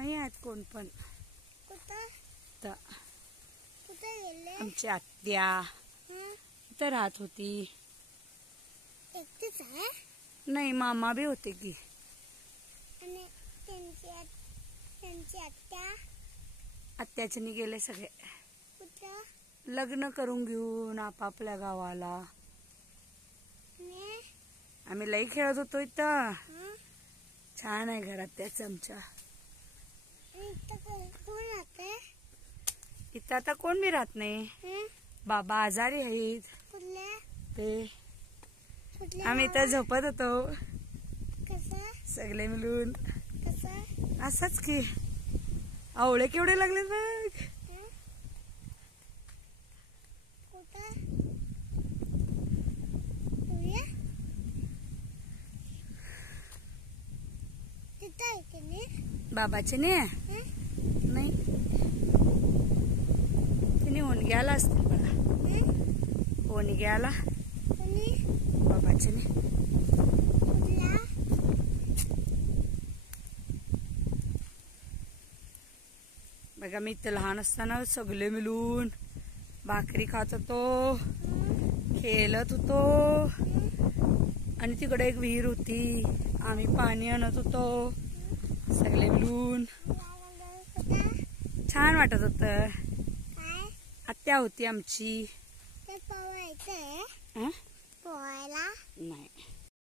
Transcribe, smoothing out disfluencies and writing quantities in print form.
नाही आहेत कोण पण. आमची आत्या इथं राहत होती. एकटीच आहे? नाही, मामा बी होते की. आणि त्यांची आत्याच्यानी गेले सगळे. कुठं? लग्न करून घेऊन आपापल्या गावाला. आम्ही लई खेळत होतो इथं. छान आहे घरात त्याच आमच्या. कोण राहते इथं? आता कोण बी राहत नाही. बाबा आजारी आहेत ते. आम्ही इथं झोपत होतो सगळे मिळून. असंच की. आवळे केवढे लागले बघ. बाबाचे नाही, तिने ओणग्याला असतील बघा. ओणग्याला बाबाचे नाही. बघा मी इथं लहान असताना सगळे मिळून भाकरी खात होतो, खेळत होतो. आणि तिकडे एक विहीर होती, आम्ही पाणी आणत होतो सगळे मिळून. छान वाटत होत. आत्या होती आमची. पोहायला नाही.